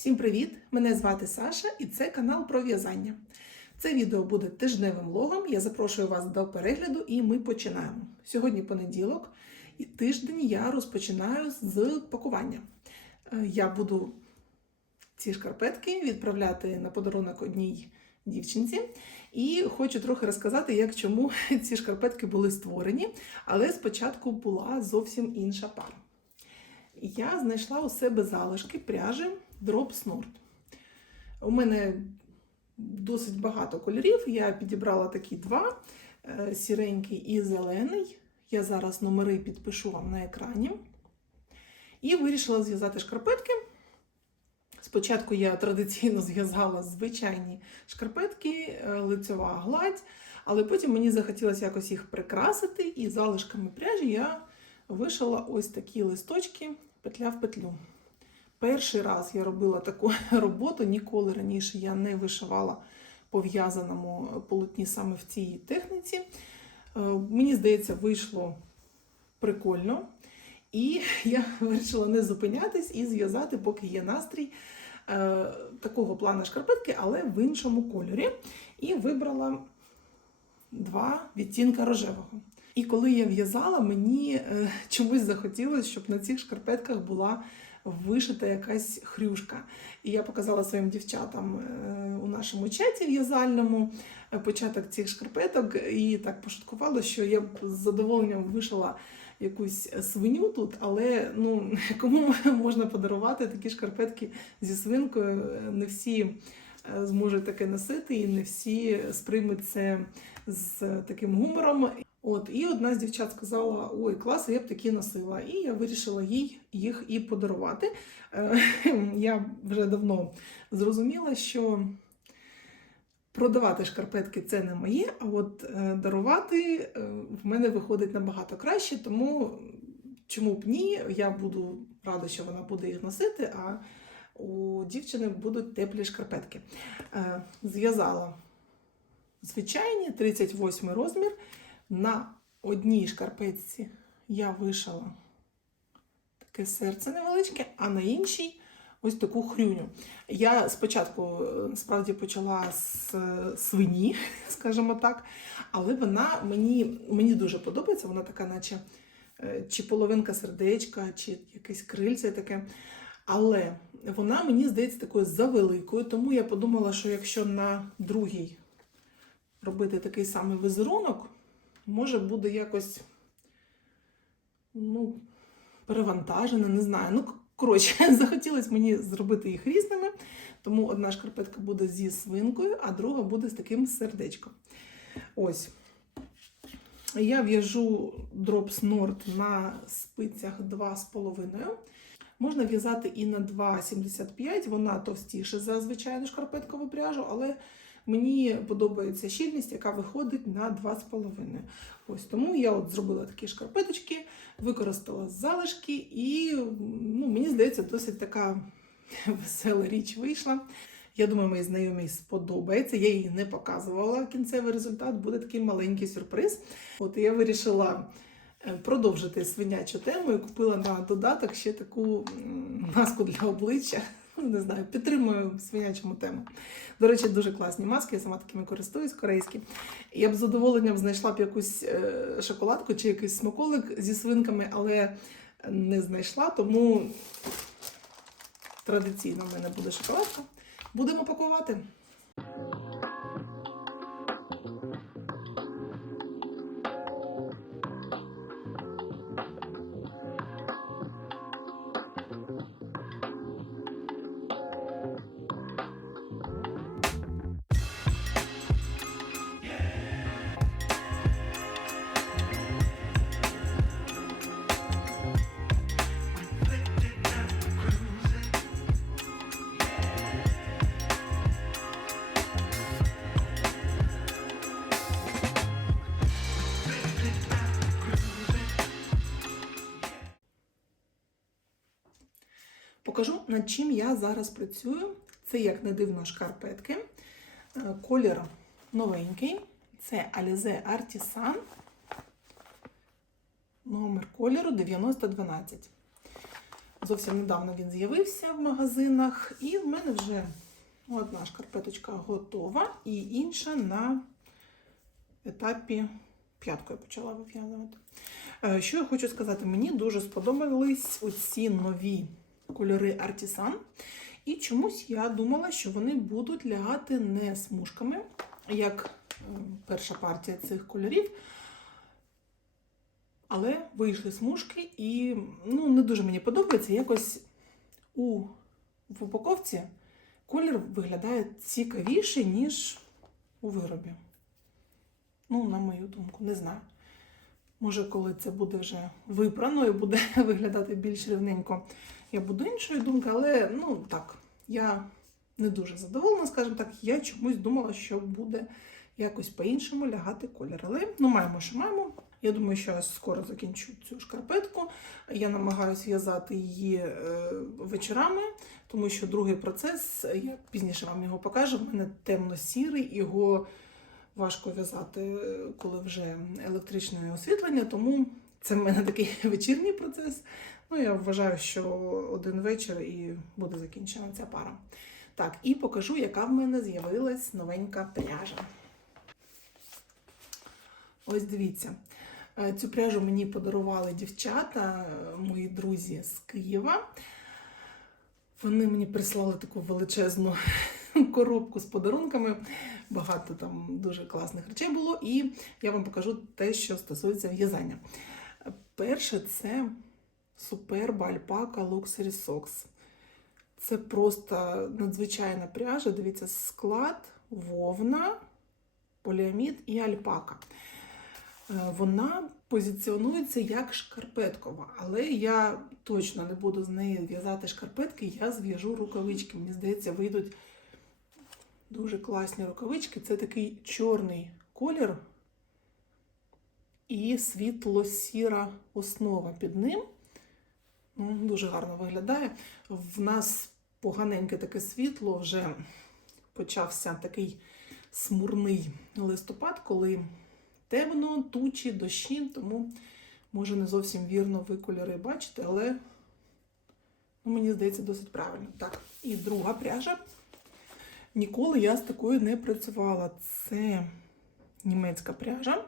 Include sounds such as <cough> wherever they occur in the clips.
Всім привіт! Мене звати Саша і це канал про в'язання. Це відео буде тижневим влогом. Я запрошую вас до перегляду і ми починаємо. Сьогодні понеділок, і тиждень я розпочинаю з пакування. Е, Я буду ці шкарпетки відправляти на подарунок одній дівчинці. І хочу трохи розказати, як чому <laughs> ці шкарпетки були створені. Але спочатку була зовсім інша пара. Я знайшла у себе залишки пряжі Drop Snort. У мене досить багато кольорів. Я підібрала такі два: е, сіренький і зелений. Я зараз номери підпишу вам на екрані. І вирішила зв'язати шкарпетки. Спочатку я традиційно <laughs> зв'язала звичайні шкарпетки, е, лицьова гладь, але потім мені захотілося якось їх прикрасити, і залишками пряжі я вишила ось такі листочки петля в петлю. Перший раз я робила таку <laughs> роботу, ніколи раніше я не вишивала по в'язаному полотні саме в цій техніці. Е, Мені здається, вийшло прикольно. І <laughs> я вирішила не зупинятись і зв'язати, поки є настрій е, такого плану шкарпетки, але в іншому кольорі. І вибрала два відтінка рожевого. І коли я в'язала, мені е, чомусь захотілося, щоб на цих шкарпетках була вишита якась хрюшка. І я показала своїм дівчатам е, у нашому чаті в'язальному е, початок цих шкарпеток, і так пошуткувала, що я б з задоволенням вишила якусь свиню тут, але ну, <laughs> кому можна подарувати такі шкарпетки зі свинкою, не всі е, зможуть таке носити, і не всі сприймуть це з таким гумором. От, і одна з дівчат сказала: Ой, клас, я б такі носила. І я вирішила їй їх і подарувати. Е, <laughs> Я вже давно зрозуміла, що продавати шкарпетки це не моє, а от е, дарувати е, в мене виходить набагато краще, тому чому б ні, я буду рада, що вона буде їх носити, а у дівчини будуть теплі шкарпетки. Зв'язала звичайні 38 розмір. На одній шкарпетці я вишила таке серце невеличке, а на іншій ось таку хрюню. Я спочатку е, справді почала з е, свині, <laughs> скажімо так, але вона мені, мені дуже подобається, вона така, наче е, чи половинка сердечка, чи якесь крильце таке. Але вона мені здається такою завеликою, тому я подумала, що якщо на другій робити такий самий візерунок, може буде якось ну, перевантажена, не знаю. Ну, коротше, <laughs> захотілося мені зробити їх різними, тому одна шкарпетка буде зі свинкою, а друга буде з таким сердечком. Ось. Я в'яжу дроп снорт на спицях 2,5. Можна в'язати і на 2,75, вона товстіша за звичайну шкарпеткову пряжу, але Мені подобається щільність, яка виходить на 2,5. Ось тому я от зробила такі шкарпеточки, використала залишки, і ну, мені здається, досить така <laughs> весела річ вийшла. Я думаю, моїй знайомій сподобається. Я їй не показувала кінцевий результат, буде такий маленький сюрприз. От я вирішила е, продовжити свинячу тему і купила на додаток ще таку маску для обличчя. Ну, не знаю, підтримую свинячому тему. До речі, дуже класні маски, я сама такими користуюсь, корейські. Я б з задоволенням знайшла б якусь е, шоколадку чи якийсь смаколик зі свинками, але не знайшла, тому традиційно в мене буде шоколадка. Будемо пакувати. Над чим я зараз працюю. Це, як не дивно, шкарпетки. Е, Колір новенький. Це Alize Artisan. Номер кольору 9012. Зовсім недавно він з'явився в магазинах, і в мене вже одна шкарпеточка готова, і інша на етапі п'яткою почала вив'язувати. Е, Що я хочу сказати, мені дуже сподобались оці нові кольори Artisan. І чомусь я думала, що вони будуть лягати не смужками, як перша партія цих кольорів. Але вийшли смужки, і ну, не дуже мені подобається. Якось у, в упаковці колір виглядає цікавіше, ніж у виробі. Ну, на мою думку, не знаю. Може, коли це буде вже випрано і буде <laughs> виглядати більш рівненько, я буду іншої думки, але ну так, я не дуже задоволена, скажімо так, я чомусь думала, що буде якось по-іншому лягати колір. Але ну, маємо, що маємо. Я думаю, що я скоро закінчу цю шкарпетку. Я намагаюся в'язати її е, вечорами, тому що другий процес, я пізніше вам його покажу, в мене темно-сірий, його важко в'язати, е, коли вже електричне освітлення, тому це в мене такий <laughs> вечірній процес. Ну, я вважаю, що один вечір і буде закінчена ця пара. Так, і покажу, яка в мене з'явилась новенька пряжа. Ось дивіться. Е, Цю пряжу мені подарували дівчата, е, мої друзі з Києва. Вони мені прислали таку величезну <laughs> коробку з подарунками. Багато там дуже класних речей було. І я вам покажу те, що стосується в'язання. Перше, це суперба альпака Luxury Socks. Це просто надзвичайна пряжа. Дивіться, склад, вовна, поліамід і альпака. Е, Вона позиціонується як шкарпеткова, але я точно не буду з неї в'язати шкарпетки, я зв'яжу рукавички. Мені здається, вийдуть дуже класні рукавички. Це такий чорний колір і світло-сіра основа під ним. Ну, Дуже гарно виглядає. В нас поганеньке таке світло, вже почався такий смурний листопад, коли темно, тучі, дощі, тому може не зовсім вірно ви кольори бачите, але ну, мені здається досить правильно. Так, і друга пряжа. Ніколи я з такою не працювала. Це німецька пряжа.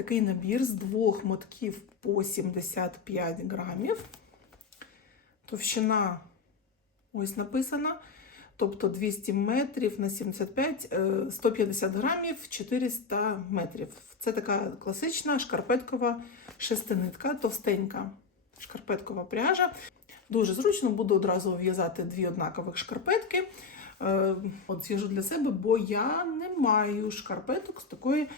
Такий набір з двох мотків по 75 грамів. Товщина ось написана. Тобто 200 метрів на 75, е, 150 грамів, 400 метрів. Це така класична шкарпеткова шестинитка, товстенька шкарпеткова пряжа. Дуже зручно буду одразу в'язати дві однакових шкарпетки. Е, От зв'яжу для себе, бо я не маю шкарпеток з такої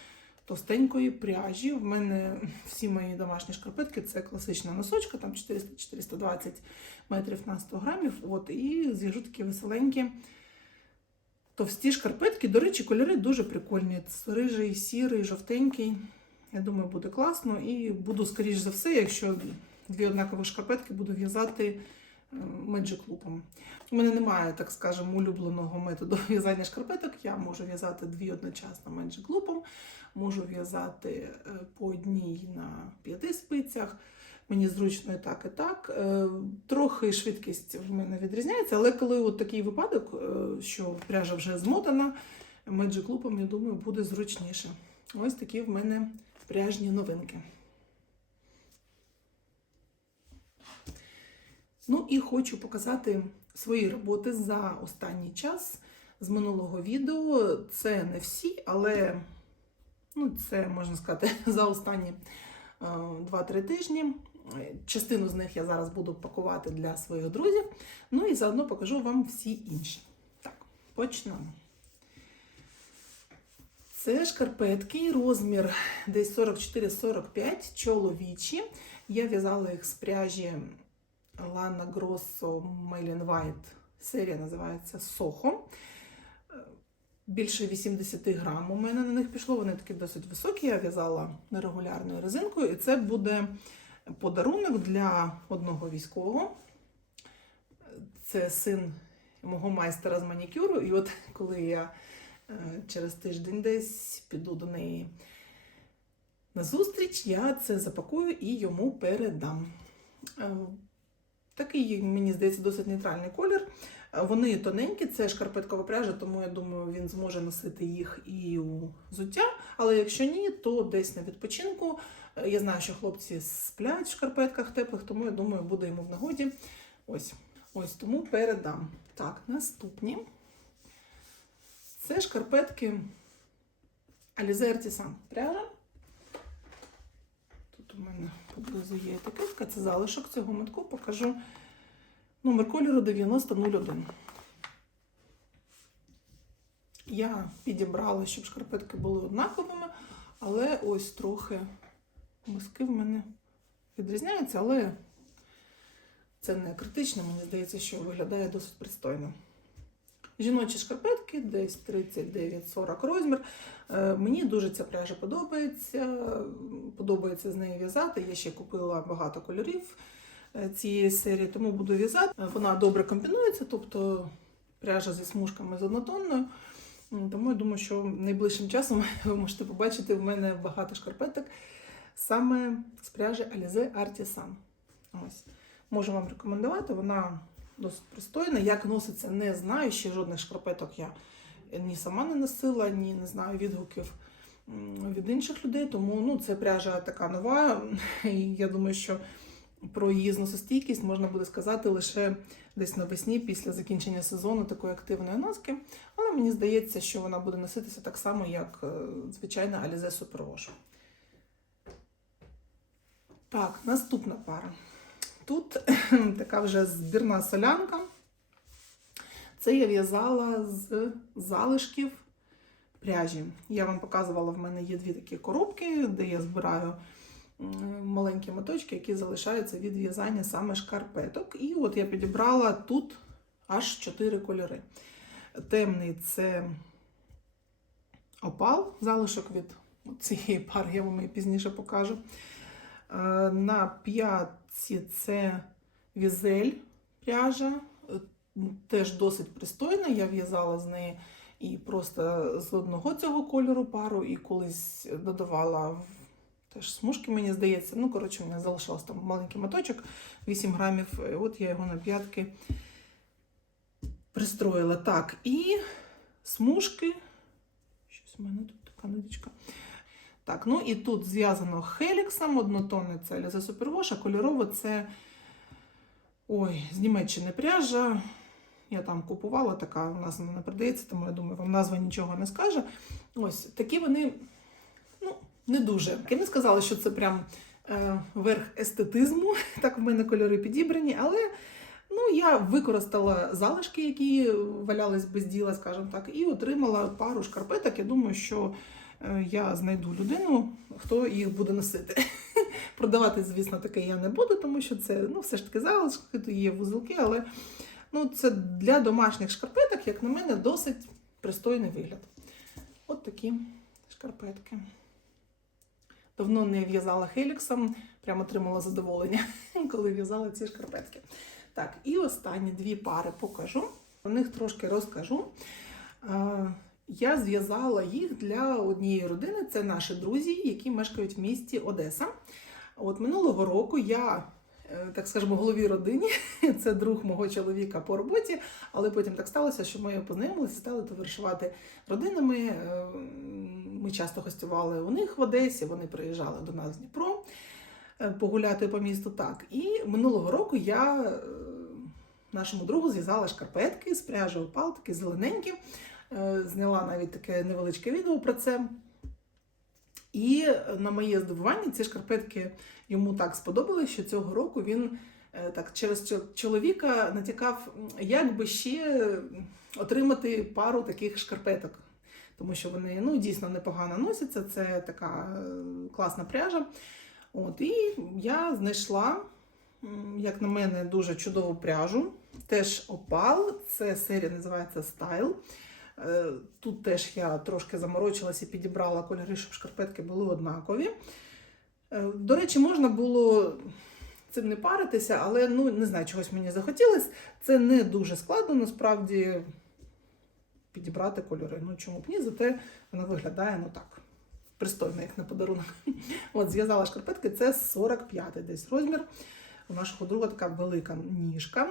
товстенької пряжі. В мене всі мої домашні шкарпетки це класична носочка, там 400-420 метрів на 100 грамів. От, і зв'яжу такі веселенькі товсті шкарпетки. До речі, кольори дуже прикольні. Рижий, сірий, жовтенький. Я думаю, буде класно. І буду, скоріш за все, якщо дві однакові шкарпетки, буду в'язати Magic Loop. У мене немає, так скажемо, улюбленого методу <laughs> в'язання шкарпеток. Я можу в'язати дві одночасно Magic Loop, можу в'язати е, по одній на п'яти спицях. Мені зручно і так, і так. Е, Трохи швидкість в мене відрізняється, але коли от такий випадок, е, що пряжа вже змотана, Magic Loop, я думаю, буде зручніше. Ось такі в мене пряжні новинки. Ну і хочу показати свої роботи за останній час з минулого відео. Це не всі, але ну, це можна сказати <laughs> за останні е, 2-3 тижні. Частину з них я зараз буду пакувати для своїх друзів. Ну і заодно покажу вам всі інші. Так, почнемо. Це шкарпетки, розмір десь 44-45 чоловічі. Я в'язала їх з пряжі Lana Grosso Mail White. Серія називається Soho. Більше 80 грам у мене на них пішло. Вони такі досить високі. Я в'язала нерегулярною резинкою, і це буде подарунок для одного військового. Це син мого майстера з манікюру. І от коли я е, через тиждень десь піду до неї на зустріч, я це запакую і йому передам. Такий, мені здається, досить нейтральний колір. Е, Вони тоненькі, це шкарпеткова пряжа, тому я думаю, він зможе носити їх і у взуття. Але якщо ні, то десь на відпочинку. Е, Я знаю, що хлопці сплять в шкарпетках теплих, тому я думаю, буде йому в нагоді. Ось, ось тому передам. Так, наступні. Це шкарпетки Alize Artisan пряжа. У мене поблизу є етикетка, це залишок цього метку. Покажу номер кольору 9001. Я підібрала, щоб шкарпетки були однаковими, але ось трохи миски в мене відрізняються, але це не критично, мені здається, що виглядає досить пристойно. Жіночі шкарпетки, десь 39-40 розмір. Е, Мені дуже ця пряжа подобається. Подобається з нею в'язати. Я ще купила багато кольорів е, цієї серії, тому буду в'язати. Е, Вона добре комбінується, тобто пряжа зі смужками з однотонною. Тому я думаю, що найближчим часом <laughs> ви можете побачити в мене багато шкарпеток саме з пряжі Alize Artisan. Ось. Можу вам рекомендувати, вона досить пристойна. Як носиться, не знаю. Ще жодних шкарпеток я ні сама не носила, ні не знаю відгуків від інших людей. Тому ну, це пряжа така нова. <laughs> І я думаю, що про її зносостійкість можна буде сказати лише десь навесні, після закінчення сезону такої активної носки. Але мені здається, що вона буде носитися так само, як е, звичайна Alize Superwash. Так, наступна пара. Тут <laughs> така вже збірна солянка. Це я в'язала з залишків пряжі. Я вам показувала, в мене є дві такі коробки, де я збираю маленькі моточки, які залишаються від в'язання саме шкарпеток. І от я підібрала тут аж чотири кольори. Темний це опал, залишок від цієї пари, я вам її пізніше покажу. Е, На п'ятці це візель пряжа, е, теж досить пристойна. Я в'язала з неї і просто з одного цього кольору пару, і колись додавала в теж смужки, мені здається. Ну, коротше, у мене залишався там маленький моточок, 8 грамів. Е, От я його на п'ятки пристроїла. Так, і смужки. Щось у мене тут така ниточка. Так, ну і тут зв'язано хеліксом, однотонне це Alize Superwash, а кольорово це ой, з Німеччини пряжа. Я там купувала, така у нас не продається, тому я думаю, вам назва нічого не скаже. Ось такі вони ну, не дуже. Я не сказала, що це прям е, верх естетизму. <laughs> Так в мене кольори підібрані, але ну, я використала залишки, які валялись без діла, скажімо так, і отримала пару шкарпеток. Я думаю, що я знайду людину, хто їх буде носити. <laughs> Продавати, звісно, таке я не буду, тому що це ну, все ж таки залишки, то є вузелки, але ну, це для домашніх шкарпеток, як на мене, досить пристойний вигляд. От такі шкарпетки. Давно не в'язала хеліксом, прямо отримала задоволення, <laughs> коли в'язала ці шкарпетки. Так, і останні дві пари покажу. Про них трошки розкажу. Я зв'язала їх для однієї родини. Це наші друзі, які мешкають в місті Одеса. От минулого року я, е, так скажемо, голові родині, <laughs> це друг мого чоловіка по роботі, але потім так сталося, що ми познайомилися, стали товаришувати родинами. Е, Ми часто гостювали у них в Одесі, вони приїжджали до нас в Дніпро е, погуляти по місту. Так. І минулого року я нашому другу зв'язала шкарпетки з пряжі опал, зелененькі. Е, Зняла навіть таке невеличке відео про це. І на моє здивування, ці шкарпетки йому так сподобались, що цього року він е, так через чоловіка натякав, як би ще отримати пару таких шкарпеток. Тому що вони ну, дійсно непогано носяться, це така е, класна пряжа. От, і я знайшла, як на мене, дуже чудову пряжу. Теж опал, це серія називається Style. Е, Тут теж я трошки заморочилася і підібрала кольори, щоб шкарпетки були однакові. Е, До речі, можна було цим не паритися, але ну, не знаю, чогось мені захотілося. Це не дуже складно, насправді підібрати кольори. Ну чому б ні, зате вона виглядає ну так. Пристойно, як на подарунок. <laughs> От, зв'язала шкарпетки, це 45 десь розмір. У нашого друга така велика ніжка.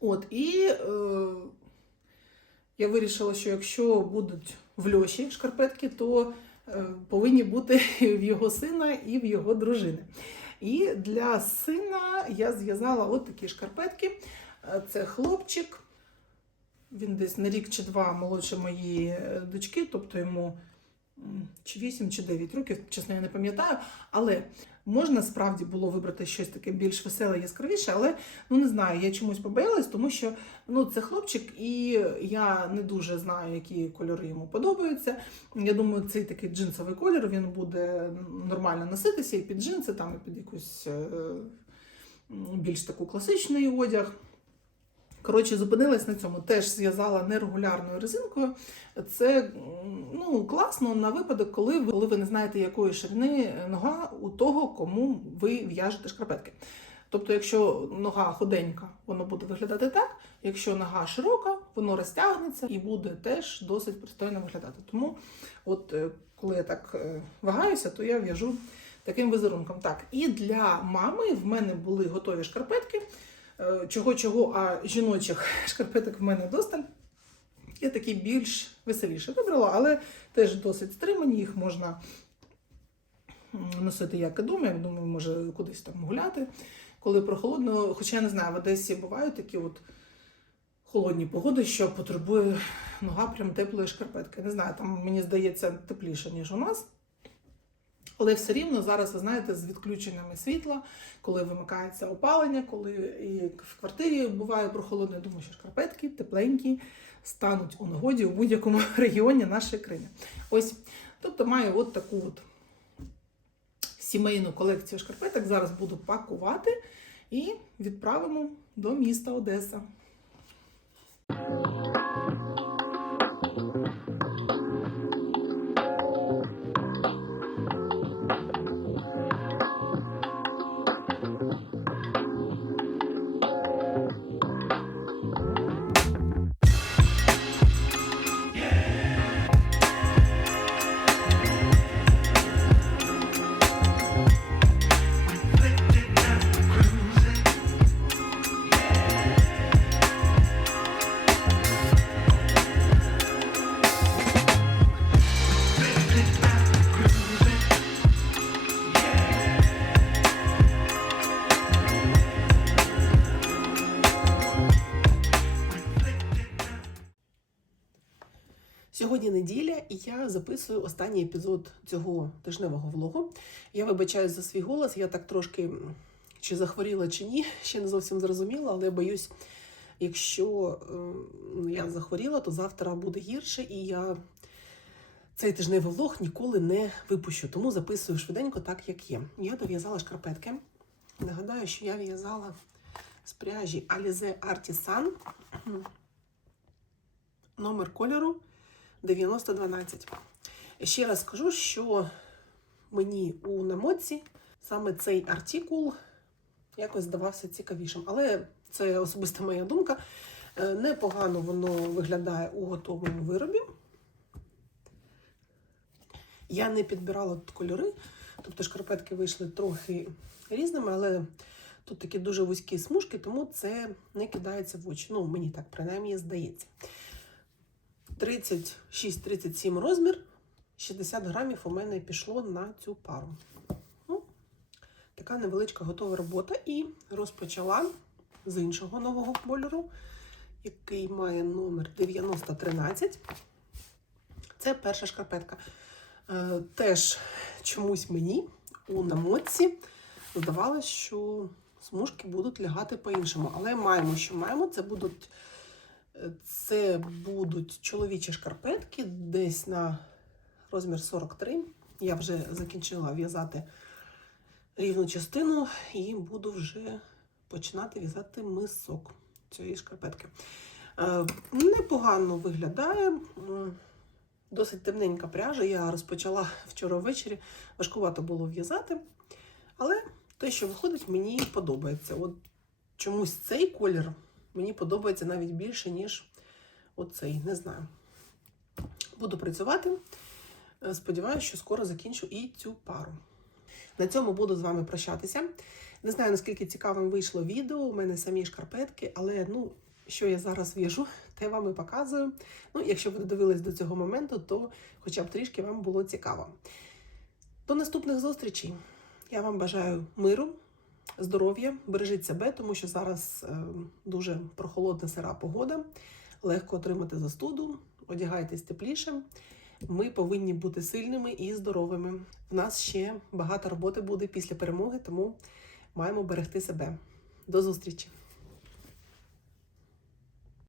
От, і е, я вирішила, що якщо будуть в льоші шкарпетки, то е, повинні бути <laughs> в його сина і в його дружини. І для сина я зв'язала от такі шкарпетки. Е, Це хлопчик. Він десь на рік чи два молодше моєї е, дочки, тобто йому чи 8, чи 9 років, чесно, я не пам'ятаю. Але можна справді було вибрати щось таке більш веселе, яскравіше, але ну не знаю, я чомусь побоялась, тому що ну, це хлопчик, і я не дуже знаю, які кольори йому подобаються. Я думаю, цей такий джинсовий колір він буде нормально носитися і під джинси, там і під якусь е, більш таку класичний одяг. Коротше, зупинилась на цьому. Теж зв'язала нерегулярною резинкою. Це ну, класно на випадок, коли ви, коли ви не знаєте, якої ширини нога у того, кому ви в'яжете шкарпетки. Тобто, якщо нога худенька, воно буде виглядати так. Якщо нога широка, воно розтягнеться і буде теж досить пристойно виглядати. Тому, от е, коли я так е, вагаюся, то я в'яжу таким візерунком. Так, і для мами в мене були готові шкарпетки. Е, Чого-чого, а жіночих <laughs> шкарпеток в мене досталь. Я такі більш веселіше вибрала, але теж досить стримані, їх можна носити як і дома, як думаю, може кудись там гуляти, коли прохолодно. Хоча я не знаю, в Одесі бувають такі от холодні погоди, що потребує нога прям теплої шкарпетки. Не знаю, там мені здається тепліше, ніж у нас. Але все рівно зараз, ви знаєте, з відключеннями світла, коли вимикається опалення, коли і в квартирі буває прохолодно, я думаю, що шкарпетки тепленькі стануть у нагоді у будь-якому <laughs> регіоні нашої країни. Ось, тобто маю от таку от сімейну колекцію шкарпеток. Зараз буду пакувати і відправимо до міста Одеса. Записую останній епізод цього тижневого влогу. Я вибачаюсь за свій голос, я так трошки чи захворіла, чи ні, <laughs> ще не зовсім зрозуміла, але боюсь, якщо е, я захворіла, то завтра буде гірше, і я цей тижневий влог ніколи не випущу. Тому записую швиденько так, як є. Я дов'язала шкарпетки. Нагадаю, що я в'язала з пряжі Alize Artisan. Номер кольору 9012. Ще раз скажу, що мені у намоці саме цей артикул якось здавався цікавішим. Але це особиста моя думка. Е, Непогано воно виглядає у готовому виробі. Я не підбирала тут кольори, тобто шкарпетки вийшли трохи різними, але тут такі дуже вузькі смужки, тому це не кидається в очі. Ну, мені так принаймні здається. 36-37 розмір, 60 грамів у мене пішло на цю пару. Ну, така невеличка готова робота. І розпочала з іншого нового кольору, який має номер 9013. Це перша шкарпетка. Е, теж чомусь мені у намоці здавалося, що смужки будуть лягати по-іншому. Але маємо, що маємо. Це будуть це будуть чоловічі шкарпетки десь на розмір 43. Я вже закінчила в'язати рівну частину і буду вже починати в'язати мисок цієї шкарпетки. Е, Непогано виглядає. Досить темненька пряжа. Я розпочала вчора ввечері. Важкувато було в'язати. Але те, що виходить, мені подобається. От чомусь цей колір мені подобається навіть більше, ніж оцей. Не знаю. Буду працювати. Е, Сподіваюся, що скоро закінчу і цю пару. На цьому буду з вами прощатися. Не знаю, наскільки цікавим вийшло відео. У мене самі шкарпетки, але ну, що я зараз в'яжу, <laughs> те вам і показую. Ну, якщо ви додивились до цього моменту, то хоча б трішки вам було цікаво. До наступних зустрічей. Я вам бажаю миру, здоров'я, бережіть себе, тому що зараз е, дуже прохолодна сира погода, легко отримати застуду, одягайтесь тепліше. Ми повинні бути сильними і здоровими. В нас ще багато роботи буде після перемоги, тому маємо берегти себе. До зустрічі!